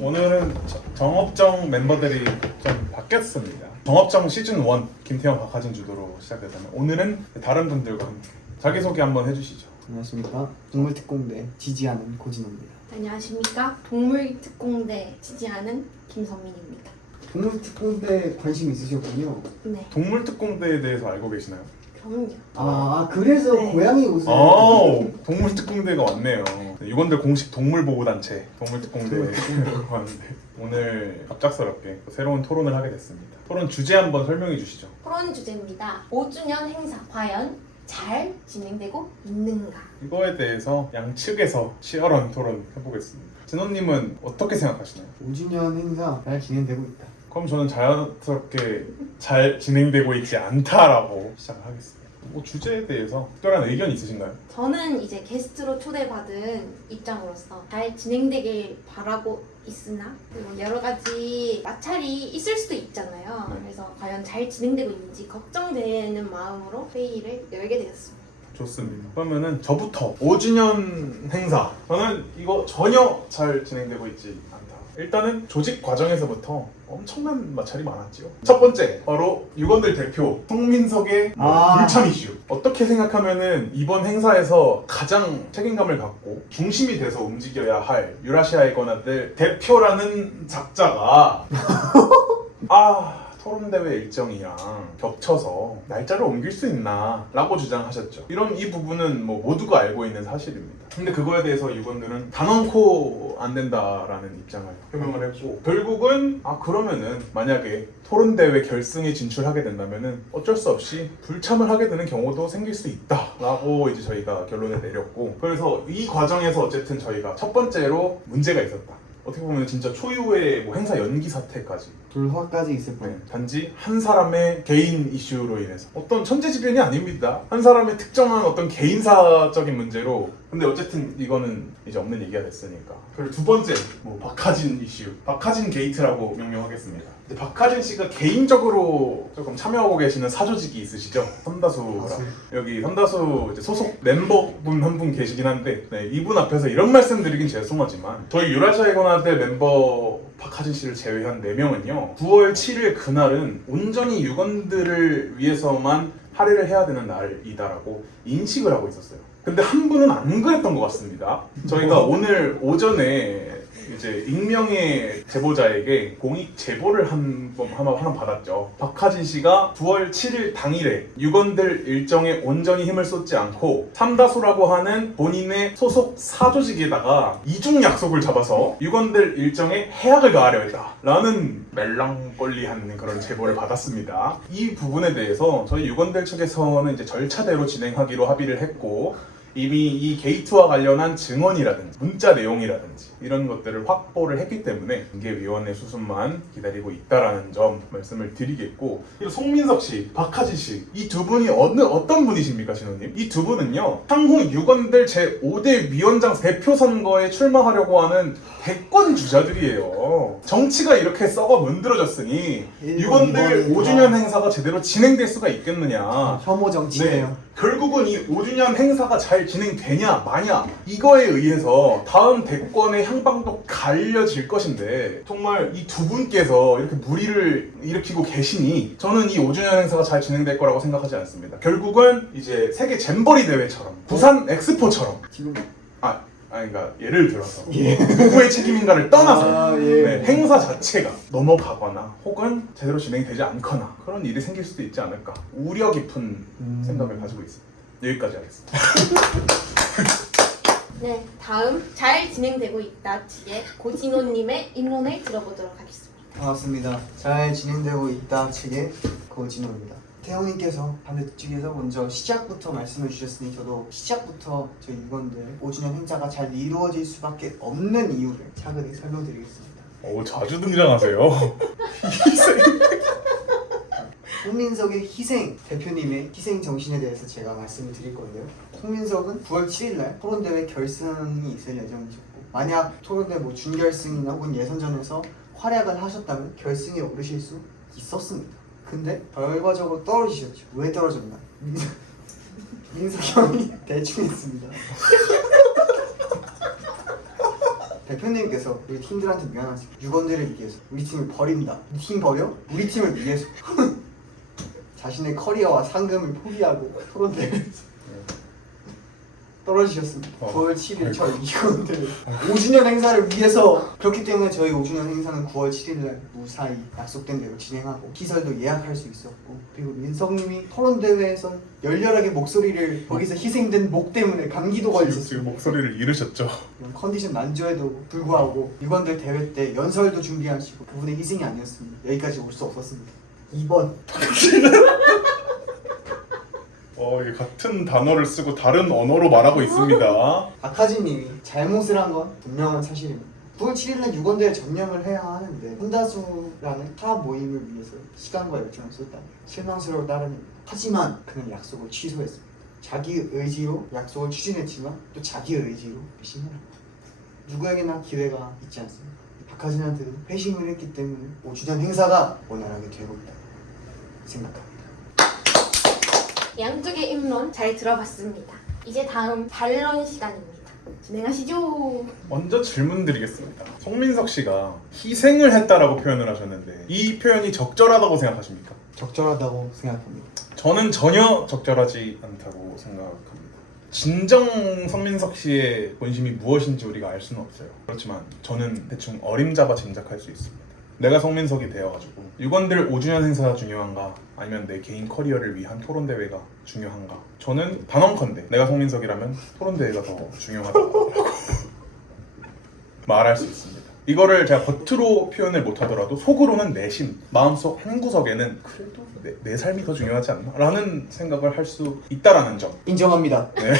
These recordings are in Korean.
오늘은 정업정 멤버들이 좀 바뀌었습니다. 정업정 시즌 1 김태형 박하진 주도로 시작되다면 오늘은 다른 분들과 함께 자기소개 한번 해주시죠. 안녕하십니까. 동물특공대 지지하는 고진호입니다. 안녕하십니까. 동물특공대 지지하는 김선민입니다. 동물특공대 관심 있으셨군요. 네, 동물특공대에 대해서 알고 계시나요? 그럼요. 그래서 네. 고양이 옷을 동물특공대가 왔네요. 유건들 공식 동물보호단체 동물특공대에 왔는데 오늘 갑작스럽게 새로운 토론을 하게 됐습니다. 토론 주제 한번 설명해 주시죠. 토론 주제입니다. 5주년 행사 과연 잘 진행되고 있는가? 이거에 대해서 양측에서 치열한 토론 해보겠습니다. 진호님은 어떻게 생각하시나요? 5주년 행사 잘 진행되고 있다. 그럼 저는 자연스럽게 잘 진행되고 있지 않다라고 시작을 하겠습니다. 뭐 주제에 대해서 특별한 의견 있으신가요? 저는 이제 게스트로 초대받은 입장으로서 잘 진행되길 바라고 있으나 그리고 여러 가지 마찰이 있을 수도 있잖아요. 네. 그래서 과연 잘 진행되고 있는지 걱정되는 마음으로 회의를 열게 되었습니다. 좋습니다. 그러면은 저부터 5주년 행사 저는 이거 전혀 잘 진행되고 있지 않다. 일단은 조직 과정에서부터 엄청난 마찰이 많았죠. 첫 번째 바로 유건들 대표 송민석의 불참 이슈. 어떻게 생각하면은 이번 행사에서 가장 책임감을 갖고 중심이 돼서 움직여야 할 유라시아의 권한들 대표라는 작자가 토론대회 일정이랑 겹쳐서 날짜를 옮길 수 있나 라고 주장하셨죠. 이 부분은 뭐 모두가 알고 있는 사실입니다. 근데 그거에 대해서 유건들은 단언코 안 된다라는 입장을 표명을 했고 결국은 그러면은 만약에 토론대회 결승에 진출하게 된다면은 어쩔 수 없이 불참을 하게 되는 경우도 생길 수 있다라고 이제 저희가 결론을 내렸고 그래서 이 과정에서 어쨌든 저희가 첫 번째로 문제가 있었다. 어떻게 보면 진짜 초유의 뭐 행사 연기 사태까지 불화까지 있을 뻔. 단지 한 사람의 개인 이슈로 인해서 어떤 천재지변이 아닙니다. 한 사람의 특정한 어떤 개인사적인 문제로 근데 어쨌든 이거는 이제 없는 얘기가 됐으니까 그리고 두 번째 뭐 박하진 이슈 박하진 게이트라고 명명하겠습니다. 근데 박하진 씨가 개인적으로 조금 참여하고 계시는 사조직이 있으시죠? 삼다수라 여기 삼다수 이제 소속 멤버분 한 분 계시긴 한데 이분 앞에서 이런 말씀 드리긴 죄송하지만 저희 유라시아의 권한대 멤버 박하진 씨를 제외한 4명은요 9월 7일 그날은 온전히 유건들을 위해서만 할애를 해야 되는 날이다라고 인식을 하고 있었어요. 근데 한 분은 안 그랬던 것 같습니다. 저희가 오늘 오전에 이제 익명의 제보자에게 공익 제보를 하나 받았죠. 박하진 씨가 9월 7일 당일에 유건들 일정에 온전히 힘을 쏟지 않고 삼다수라고 하는 본인의 소속 사조직에다가 이중 약속을 잡아서 유건들 일정에 해악을 가하려 했다라는 멜랑꼴리한 그런 제보를 받았습니다. 이 부분에 대해서 저희 유건들 측에서는 이제 절차대로 진행하기로 합의를 했고 이미 이 게이트와 관련한 증언이라든지 문자 내용이라든지 이런 것들을 확보를 했기 때문에 징계위원회 수순만 기다리고 있다라는 점 말씀을 드리겠고 그리고 송민석 씨, 박하진 씨 이 두 분이 어떤 분이십니까 신호님? 이 두 분은요 향후 유건들 제5대 위원장 대표 선거에 출마하려고 하는 대권 주자들이에요. 정치가 이렇게 썩어 문드러졌으니 유건들 5주년 행사가 제대로 진행될 수가 있겠느냐. 혐오 정치네요. 결국은 이 5주년 행사가 잘 진행되냐 마냐 이거에 의해서 다음 대권의 향방도 갈려질 것인데 정말 이 두 분께서 이렇게 무리를 일으키고 계시니 저는 이 5주년 행사가 잘 진행될 거라고 생각하지 않습니다. 결국은 이제 세계 잼버리 대회처럼 부산 엑스포처럼 지금 그러니까 예를 들어서 누구의 책임인가를 떠나서 예. 행사 자체가 넘어가거나 혹은 제대로 진행되지 않거나 그런 일이 생길 수도 있지 않을까 우려 깊은 생각을 가지고 있습니다. 여기까지 하겠습니다. 네, 다음 잘 진행되고 있다 측의 고진호님의 입론을 들어보도록 하겠습니다. 반갑습니다. 잘 진행되고 있다 측의 고진호입니다. 태영님께서 반대쪽에서 먼저 시작부터 말씀해 주셨으니 저도 시작부터 저희 유건들 5주년 행사가 잘 이루어질 수밖에 없는 이유를 차근히 설명드리겠습니다. 자주 등장하세요. 송민석의 희생 대표님의 희생 정신에 대해서 제가 말씀을 드릴 건데요. 송민석은 9월 7일날 토론대회 결승이 있을 예정이셨고 만약 토론대회 뭐 준결승이나 혹은 예선전에서 활약을 하셨다면 결승에 오르실 수 있었습니다. 근데 결과적으로 떨어지셨죠. 왜 떨어졌나? 민석 형이 대충 했습니다. 대표님께서 우리 팀들한테 미안하지 유건들을 위해서 우리 팀을 버린다. 이 팀 버려? 우리 팀을 위해서 자신의 커리어와 상금을 포기하고 토론대회에서 떨어지셨습니다. 9월 7일 저희 유건들 5주년 행사를 위해서. 그렇기 때문에 저희 5주년 행사는 9월 7일날 무사히 약속된 대로 진행하고 시설도 예약할 수 있었고, 그리고 민석님이 토론대회에서 열렬하게 목소리를 거기서 희생된 목 때문에 감기도 걸리셨어요. 지금 목소리를 잃으셨죠? 이런 컨디션 난조에도 불구하고 유건들 대회 때 연설도 준비하시고 그분의 희생이 아니었습니다. 여기까지 올 수 없었습니다. 2번 이게 같은 단어를 쓰고 다른 언어로 말하고 있습니다. 박하진님이 잘못을 한 건 분명한 사실입니다. 9월 7일날 유건대회 전념을 해야 하는데 혼다수라는 타 모임을 위해서 시간과 열정을 쏟다 실망스러울 따름입니다. 하지만 그는 약속을 취소했습니다. 자기 의지로 약속을 추진했지만 또 자기 의지로 배신을 합니다. 누구에게나 기회가 있지 않습니다. 박하진한테도 회심을 했기 때문에 5주년 행사가 원활하게 되고 있다고 생각합니다. 양쪽의 입론 잘 들어봤습니다. 이제 다음 반론 시간입니다. 진행하시죠. 먼저 질문 드리겠습니다. 송민석 씨가 희생을 했다라고 표현을 하셨는데 이 표현이 적절하다고 생각하십니까? 적절하다고 생각합니다. 저는 전혀 적절하지 않다고 생각합니다. 진정 송민석 씨의 본심이 무엇인지 우리가 알 수는 없어요. 그렇지만 저는 대충 어림잡아 짐작할 수 있습니다. 내가 송민석이 되어가지고 유건들 5주년 행사가 중요한가 아니면 내 개인 커리어를 위한 토론대회가 중요한가, 저는 단언컨대 내가 송민석이라면 토론대회가 더 중요하다고 말할 수 있습니다. 이거를 제가 겉으로 표현을 못하더라도 속으로는 내심 마음속 한구석에는 그래도 내 삶이 더 중요하지 않나? 라는 생각을 할 수 있다라는 점. 인정합니다. 네.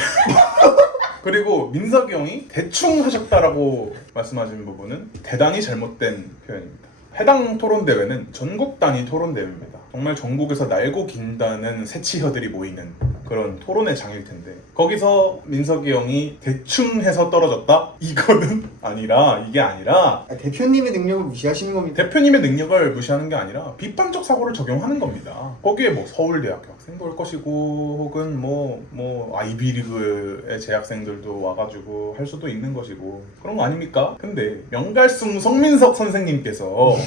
그리고 민석이 형이 대충 하셨다라고 말씀하신 부분은 대단히 잘못된 표현입니다. 해당 토론대회는 전국 단위 토론대회입니다. 정말 전국에서 날고 긴다는 새치혀들이 모이는 그런 토론의 장일 텐데 거기서 민석이 형이 대충 해서 떨어졌다? 이거는 아니라, 이게 아니라 대표님의 능력을 무시하시는 겁니다. 대표님의 능력을 무시하는 게 아니라 비판적 사고를 적용하는 겁니다. 거기에 뭐 서울대학교 학생도 올 것이고 혹은 뭐 아이비리그의 재학생들도 와가지고 할 수도 있는 것이고 그런 거 아닙니까? 근데 명갈승 송민석 선생님께서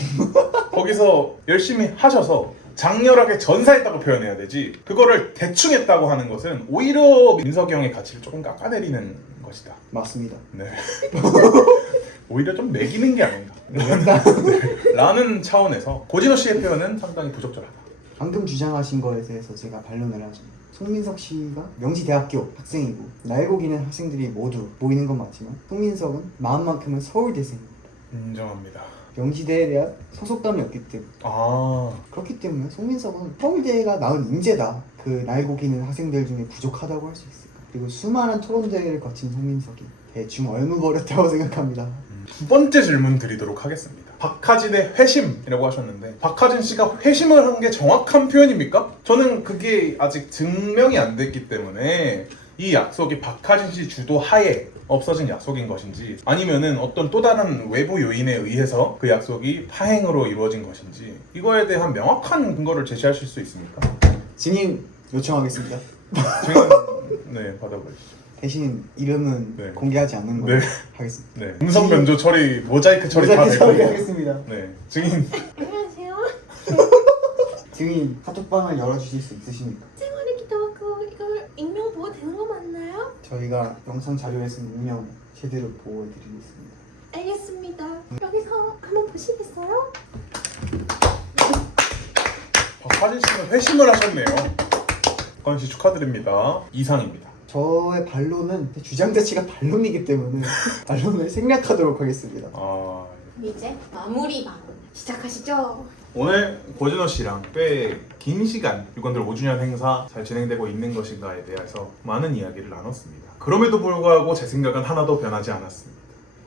거기서 열심히 하셔서 장렬하게 전사했다고 표현해야 되지, 그거를 대충 했다고 하는 것은 오히려 민석이 형의 가치를 조금 깎아내리는 것이다. 맞습니다. 네. 오히려 좀 매기는 게 아닌가 라는 차원에서 고진호 씨의 표현은 상당히 부적절하다. 방금 주장하신 거에 대해서 제가 반론을 하죠. 송민석 씨가 명지대학교 학생이고 날고 기는 학생들이 모두 모이는 건 맞지만 송민석은 마음만큼은 서울대생입니다. 인정합니다. 명지대에 대한 소속감이 없기 때문에. 그렇기 때문에 송민석은 서울대가 낳은 인재다. 그 날고 기는 학생들 중에 부족하다고 할 수 있을까. 그리고 수많은 토론대회를 거친 송민석이 대충 얼무버렸다고 생각합니다. 두 번째 질문 드리도록 하겠습니다. 박하진의 회심이라고 하셨는데 박하진 씨가 회심을 한 게 정확한 표현입니까? 저는 그게 아직 증명이 안 됐기 때문에 이 약속이 박하진 씨 주도 하에 없어진 약속인 것인지 아니면은 어떤 또 다른 외부 요인에 의해서 그 약속이 파행으로 이루어진 것인지 이거에 대한 명확한 근거를 제시하실 수 있습니까? 증인 요청하겠습니다. 지금 네, 받아보시죠. 대신 이름은 네. 공개하지 않는 걸로 네. 하겠습니다. 네, 음성 변조 처리, 모자이크 처리 다 될 거예요. 처리하겠습니다. 네, 증인 안녕하세요. 증인 카톡방을 열어주실 수 있으십니까? 생활이기도 하고 이걸 익명 보호 되는 거 맞나요? 저희가 영상 자료에서는 익명 제대로 보호해드리겠습니다. 알겠습니다. 여기서 한번 보시겠어요? 박하진 씨는 회심을 하셨네요. 박하진 씨 축하드립니다. 이상입니다. 저의 반론은 주장 자체가 반론이기 때문에 반론을 생략하도록 하겠습니다. 이제 마무리 발언 시작하시죠. 오늘 고진호 씨랑 꽤 긴 시간 유건들 5주년 행사 잘 진행되고 있는 것인가에 대해서 많은 이야기를 나눴습니다. 그럼에도 불구하고 제 생각은 하나도 변하지 않았습니다.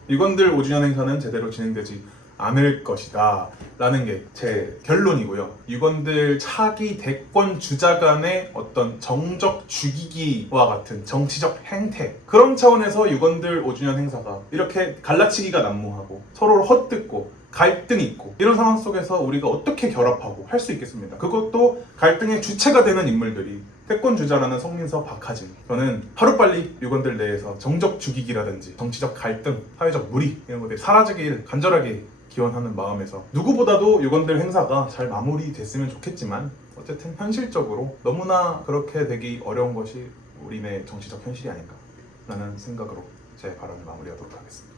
유건들 5주년 행사는 제대로 진행되지 않을 것이다 라는 게 제 결론이고요. 유건들 차기 대권 주자 간의 어떤 정적 죽이기와 같은 정치적 행태, 그런 차원에서 유건들 5주년 행사가 이렇게 갈라치기가 난무하고 서로를 헛뜯고 갈등이 있고 이런 상황 속에서 우리가 어떻게 결합하고 할 수 있겠습니다. 그것도 갈등의 주체가 되는 인물들이 패권 주자라는 송민석, 박하진. 저는 하루빨리 유건들 내에서 정적 죽이기라든지 정치적 갈등, 사회적 무리 이런 것들이 사라지길 간절하게 기원하는 마음에서 누구보다도 유건들 행사가 잘 마무리됐으면 좋겠지만 어쨌든 현실적으로 너무나 그렇게 되기 어려운 것이 우리네 정치적 현실이 아닌가라는 생각으로 제 발언을 마무리하도록 하겠습니다.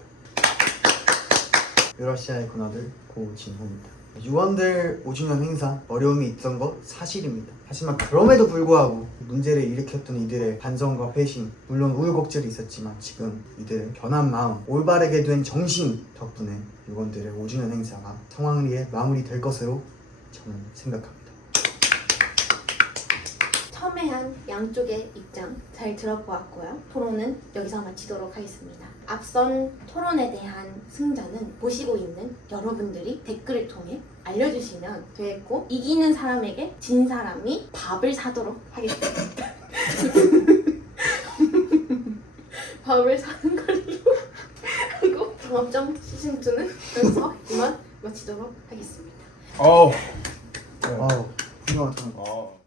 유러시아의 군화들 고진호입니다. 유언들 5주년 행사 어려움이 있던 것 사실입니다. 하지만 그럼에도 불구하고 문제를 일으켰던 이들의 반성과 회심, 물론 우여곡절이 있었지만 지금 이들은 변한 마음, 올바르게 된 정신 덕분에 유언들의 5주년 행사가 성황리에 마무리될 것으로 저는 생각합니다. 첨예한 양쪽의 입장 잘 들어보았고요. 토론은 여기서 마치도록 하겠습니다. 앞선 토론에 대한 승자는 보시고 있는 여러분들이 댓글을 통해 알려주시면 되겠고 이기는 사람에게 진 사람이 밥을 사도록 하겠습니다. 밥을 사는 걸로 하고 종합점 시즌2는 여기서 이만 마치도록 하겠습니다. 아우. 훌륭하다. 아.